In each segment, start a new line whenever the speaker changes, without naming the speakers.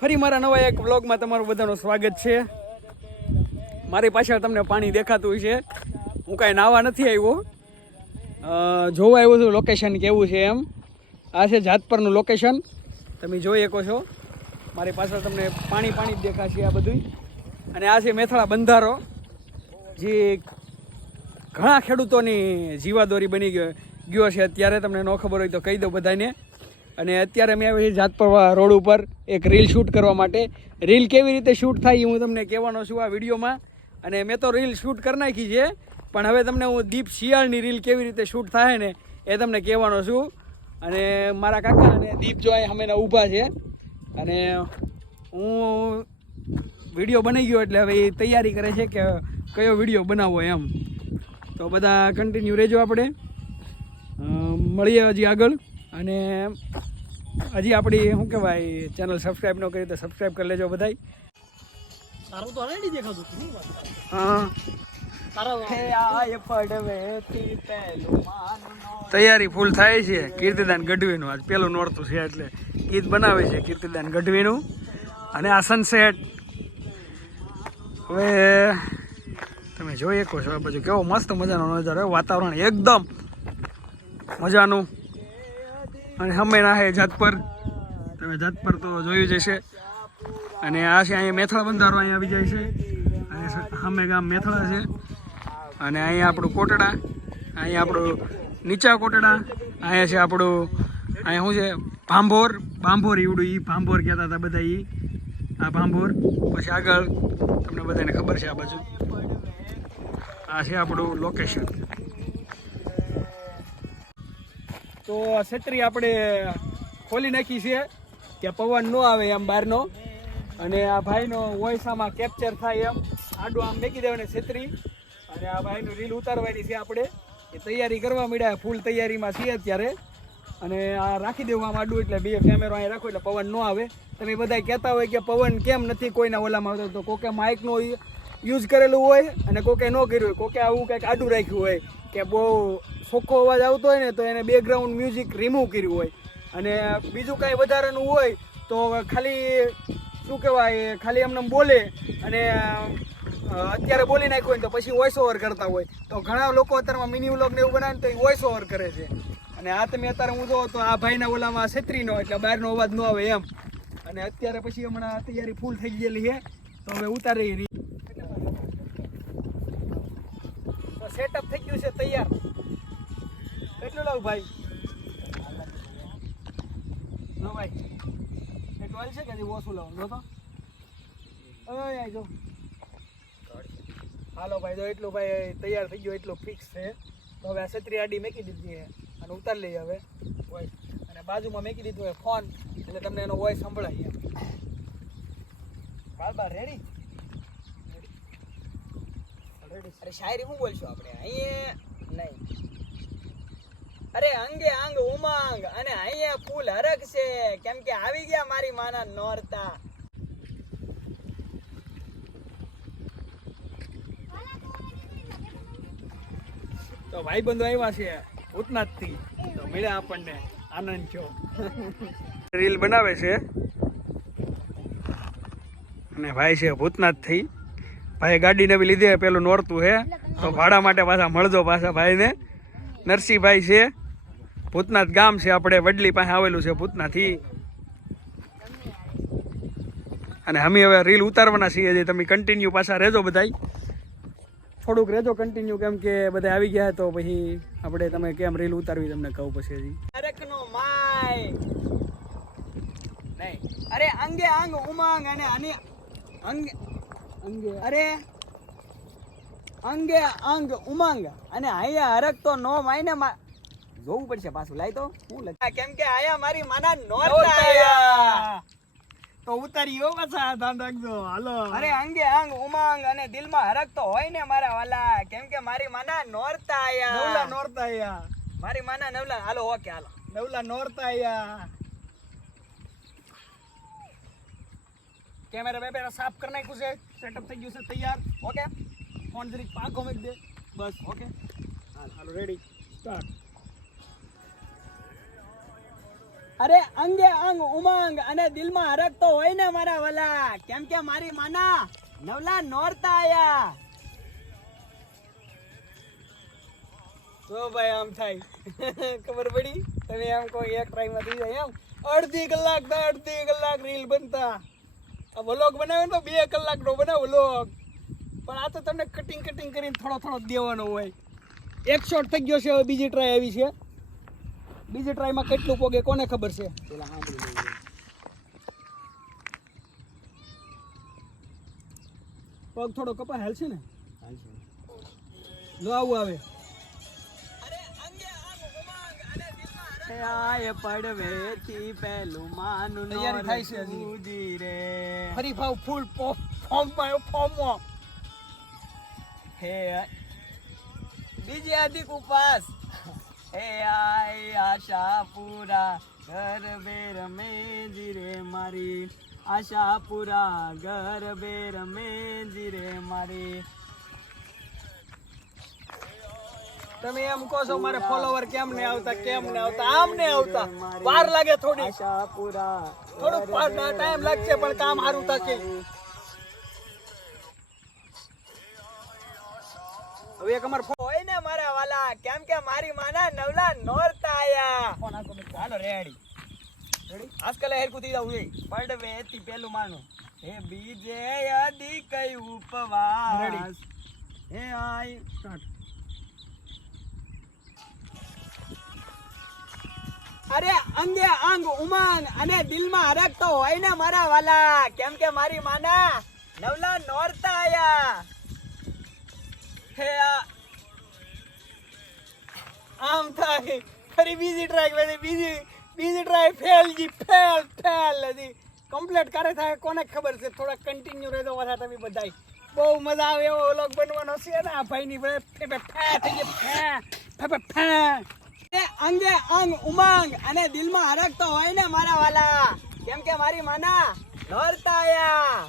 ફરી મારા નવા એક વ્લોગમાં તમારું બધાનું સ્વાગત છે. મારી પાછળ તમને પાણી દેખાતું છે. હું કાંઈ નાવા નથી આવ્યો. જોવા આવ્યો છું લોકેશન કેવું છે એમ. આ છે જાતપરનું લોકેશન તમે જોઈ શકો છો. મારી પાછળ તમને પાણી પાણી જ દેખાશે આ બધું અને આ છે મેથળા બંધારો. જે ઘણા ખેડૂતોની જીવાદોરી બની ગયો ગયો છે. અત્યારે તમને ન ખબર હોય તો કહી દઉં બધાને. અને અત્યારે મેં આવી જાતપર રોડ ઉપર એક રીલ શૂટ કરવા માટે. રીલ કેવી રીતે શૂટ થાય હું તમને કહેવાનો છું આ વિડીયોમાં. અને મેં તો રીલ શૂટ કરી નાખી છે, પણ હવે તમને હું દીપ શિયાળની રીલ કેવી રીતે શૂટ થાય ને એ તમને કહેવાનો છું. અને મારા કાકા અને દીપ જો અહીં અમે ઊભા છે. અને હું વીડિયો બની ગયો એટલે હવે એ તૈયારી કરે છે કે કયો વીડિયો બનાવવો એમ. તો બધા કન્ટિન્યુ રહેજો આપણે. મળીએ હજી આગળ. અને હજી આપણી શું કહેવાય ચેનલ સબસ્ક્રાઈબ ન કરી તો સબસ્ક્રાઈબ કરી લેજો બધાય
તારું તો already દેખાતું હતું. શું વાત કરે?
હા તૈયારી ફૂલ થાય છે કીર્તિદાન ગઢવીનું આજ પેલું નોરતું છે એટલે ગીત બનાવે છે કીર્તિદાન ગઢવીનું અને આ સનસેટ હવે તમે જોઈ શકો છો આ બાજુ કેવો મસ્ત મજાનો નજારો. વાતાવરણ એકદમ મજાનું અને હમે ના હે જાત પર તમે જાત પર તો જોયું જ હશે. અને આ છે અહીંયા મેથળા બંધારો અહીંયા આવી જાય છે. અને હમે ગામ મેથળા છે. અને અહીંયા આપણું કોટડા, અહીંયા આપણું નીચા કોટડા, અહીંયા છે આપણું, અહીંયા શું છે? ભાંભોર ભાંભોર ઈવડું એ ભાંભોર કહેતા હતા બધા એ આ ભાંભોર. પછી આગળ, તમને બધાને ખબર છે આ બાજુ. આ છે આપણું લોકેશન તો છત્રી આપણે ખોલી નાખી છે. કે પવન ન આવે એમ બહારનો. અને આ ભાઈનો વોઇસ આમાં કેપ્ચર થાય એમ. આડું આમ મેકી દેવાની છત્રી. અને આ ભાઈનું રીલ ઉતારવાની છે આપણે. એ તૈયારી કરવા માંડ્યા ફૂલ તૈયારીમાં છીએ અત્યારે. અને આ રાખી દેવું આમ આડું એટલે બે કેમેરો અહીં રાખો એટલે પવન ન આવે. તમે બધા કહેતા હોય કે પવન કેમ નથી કોઈના ઓલામાં આવતો. તો કોકે માઇકનો યુઝ કરેલું હોય અને કોકે ન કર્યું હોય. કોકે આવું કંઈક આડું રાખ્યું હોય. કે બહુ સોખો અવાજ આવતો હોય ને તો એને બેકગ્રાઉન્ડ મ્યુઝિક રિમૂવ કર્યું હોય. અને બીજું કાંઈ વધારાનું હોય તો ખાલી, શું કહેવાય, ખાલી એમને એમ બોલે અને અત્યારે બોલી નાખ્યું હોય તો પછી વોઇસ ઓવર કરતા હોય. તો ઘણા લોકો અત્યારમાં મિની વ્લોગ ને એવું બનાવે તો એ વોઇસ ઓવર કરે છે. અને આ તમે અત્યારે હું જોઉં તો આ ભાઈના ઓલામાં છત્રીનો એટલે બહારનો અવાજ ન આવે એમ. અને અત્યારે પછી હમણાં તૈયારી ફૂલ થઈ ગયેલી છે. તો હવે ઉતારી રહી તો સેટઅપ થઈ ગયું છે તૈયાર. કેટલું લાવું ભાઈ? લો ભાઈ. એ હાલ છે કે ઓછું લાવું? જો તો. આઈ જો. હાલો ભાઈ જો એટલું ભાઈ તૈયાર થઈ ગયું એટલું ફિક્સ છે. તો હવે આ છત્રી આડી મેકી દીધી છે અને ઉતારી લઈએ હવે. વોઇસ અને બાજુમાં મેકી દીધું હોય ફોન એટલે તમને એનો વોઇસ સંભળાય બાર બાર રેડી
અરે શાયરી શું બોલશું આપણે? અહીંયા નહીં. અરે અંગે અંગ ઉમંગ અને અહીંયા ફૂલ હરક છે. કેમ કે આવી ગયા મારી માના નોરતા.
તો ભાઈ બંધો આવ્યા છે ભૂતનાથથી. તો મળ્યા આપણને. આનંદ છો રીલ બનાવે છે. અને ભાઈ છે ભૂતનાથથી. ભાઈ ગાડી નવી લીધી પેલું નોરતું હે. તો ભાડા માટે પાછા મળજો પાછા ભાઈને. નરસિંહભાઈ છે. ભૂતનાથ ગામ છે આપણે વડલી પાસે આવેલું છે ભૂતનાથથી. અને અમે હવે રીલ ઉતારવાના છીએ જે તમે કન્ટિન્યુ પાછા રહેજો બધા થોડુંક રહેજો કન્ટિન્યુ કેમ કે બધા આવી ગયા તો પછી આપણે તમે કેમ રીલ ઉતારવી તમને કહું પછી હજી.
નો માય. અરે અંગે અંગ ઉમંગ અને અંગે અરે અંગે અંગ ઉમંગ. અને અહીંયા હરક તો નો માયને મા જોવું પડશે પાછું. લાય તો હું લખ કેમ કે આયા મારી માના નોરતા આયા.
તો ઉતારી હો પાછા ધ્યાન રાખજો હાલો.
અરે અંગે અંગ ઉમંગ અને દિલમાં હરક તો હોય ને મારા વાલા. કેમ કે મારી માના નોરતા
નવલા
આયા
નોરતા આયા.
મારી માના નવલા હાલો ઓકે હાલો.
નવલા નોરતા આયા. કેમેરા બે પહેલાં સાફ કરી નાખ્યું છે. સેટઅપ થઈ ગયું છે, તૈયાર. ઓકે ફોન જરીક પાકો મૂકી દે. બસ ઓકે હાલ, હાલો રેડી સ્ટાર્ટ
અરે, અંગે અંગ, ઉમંગ અને દિલમાં હરકતો હોય ને મારા વલા. કેમ કે મારી માના નવલા નોરતા આયા. તો ભાઈ, આમ થાય. ખબર પડી? તમે એમ કોઈ એક ટ્રાઈમાં થઈ જાય એમ? અડધી કલાક અડધી કલાક રીલ બનતા. આ વ્લોગ બનાવે તો બે કલાકનો બનાવ વ્લોગ પણ આ તો તમને કટિંગ કટિંગ કરીને થોડો થોડો દેવાનો હોય. એક શોટ થઈ ગયો છે હવે બીજી ટ્રાય આવી છે. બીજી ટ્રાયમાં કેટલું પોગે કોને ખબર છે? પેલા સાંભળી. પગ થોડો કપા હેલ છે ને લો આવું આવે. આય પડવે થી પેલું માનું તૈયારી થાય છે હજી. રે. ફરી ભાવ ફૂલ ફોર્મમાં ફોર્મ હે બીજી અધિક ઉપવાસ. હે આય આશા પૂરા ઘર બેર રમે જીરે મારી. આશા પૂરા ઘર બેર રમે જીરે મારી. તમે એમ કહો છો મારે ફોલોવર કેમ ને આવતા કેમ ને આવતા? આમ ને આવતા. વાર લાગે થોડી. થોડુંક ટાઈમ લાગશે પણ કામ સારું થશે. હવે એક અમાર હોય ને મારા વાલા કેમ કે મારી માના નવલા નોરતા આયા. ફોન મેં રેડી રેડી આજકાલ હેર થઈ જાવ પડવે થી પેલું માનું. હે બીજે અદી કઈ ઉપવાસ? હે આય સ્ટાર્ટ અરે અંગે અંગ ઉમંગ અને દિલમાં હરકતો હોય ને મારા વાલા. કેમ કે મારી માના નવલા નોરતા આયા. હે આમ થાય. ફરી બીજી ટ્રાય કરી બીજી બીજી ટ્રાય ફેલ જી ફેલ ફેલ હતી. કમ્પ્લીટ કરે થાય કોને ખબર છે? થોડા કન્ટિન્યુ રહેજો બધા તમે બધાય. બહુ મજા આવે એવો લોક બનવાનો છે ને આ ભાઈની ફે ફે ફે, થઈ ગઈ ફે ફે ફે. અંગે અંગ ઉમંગ અને દિલમાં હરકતો હોય ને મારા વાલા. કેમ કે મારી માના નોરતા આયા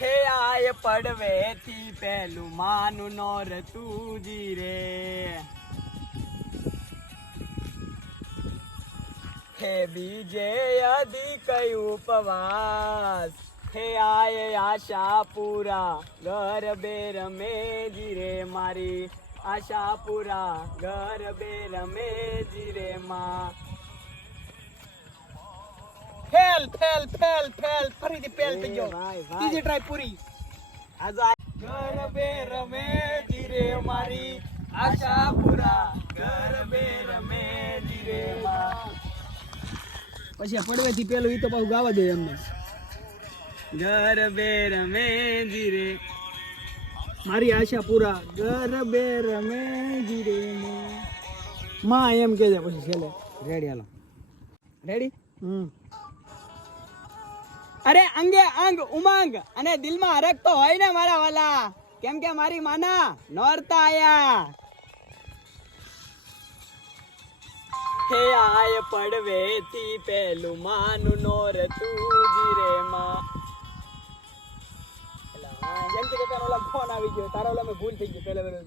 હે આય પડવે થી પહેલું માનું નોર તુજી રે. હે બીજે અધિક ઉપવાસ. હે આય આશા પૂરા ઘર બે રમે જીરે મારી. આશા પૂરા ઘર બે રમે જીરે માં. Fail fail fail fail. ફરીથી ફેલ થઈ ગયો. ત્રીજી ટ્રાય પૂરી. ઘર બે રમે જીરે મારી. આશા પૂરા ઘર બે રમે જીરે માં. પછી પડવેથી પેલું ઈ તો પાછું ગાવા દે એમને. ઘર બે રમે જીરે મારી આશા પૂરા. ગરબે રમે જીરે માં એમ કે છે પછી છેલ્લે. રેડી હાલો. Ready hmm. અરે અંગે અંગ ઉમંગ અને દિલમાં હરકતો હોય ને મારા વાલા. કેમ કે મારી માના નોરતા આયા. હે આય પડવેથી પહેલું પેલું માનું નોર તું જીરે માં. જેમ કે કાકા ફોન આવી ગયો. તારા ઓલા ભૂલ થઈ ગઈ પહેલા પહેલા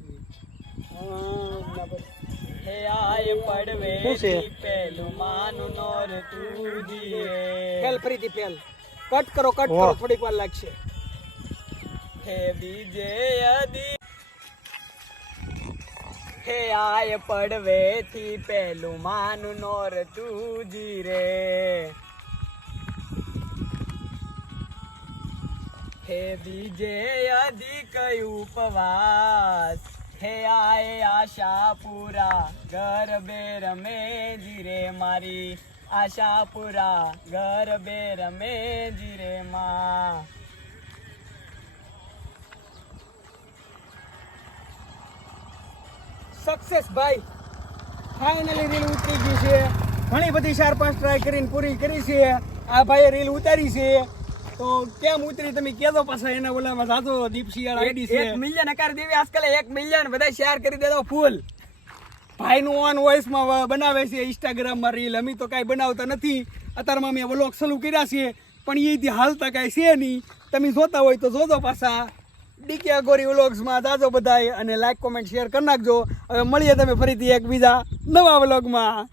હે આય પડવે થી પેલું માનું નોર તું રે ફેલ ફરીથી પેલ કટ કરો કટ કરો થોડીક વાર લાગશે. હે બીજે યદી. હે આય પડવે થી પેલું માનું નોર તુજી રે હે બીજે અધિક ઉપવાસ. હે આય આશા પૂરા ગરબે રમે જીરે મારી. આશા પૂરા ગરબે રમે જીરે માં. સક્સેસ ભાઈ. ફાઇનલી રીલ ઉતરી ગઈ છે. ઘણી બધી ચાર પાંચ ટ્રાય કરીને પૂરી કરી છે. આ ભાઈએ રીલ ઉતારી છે. તો કેમ ઉતરી તમે કેજો પાછા એના ઓલામાં જાતો દીપશિયાળ આઈડી છે. એક મિલિયન અકાર દેવી આજકાલ એક મિલિયન બધા શેર કરી દેતો ફૂલ ભાઈનું ઓન વોઇસમાં બનાવે છે ઇન્સ્ટાગ્રામમાં રીલ અમે તો કાંઈ બનાવતા નથી. અત્યારમાં મેં વ્લોગ ચાલુ કર્યા છે પણ એથી હાલતા કાંઈ છે નહીં. તમે જોતા હોય તો જોજો પાછા.
ડીકે અગોરી વ્લોગ્સમાં જાજો બધાય અને લાઈક કોમેન્ટ શેર કરી નાખજો. હવે મળીએ તમે ફરીથી એક બીજા નવા વ્લોગમાં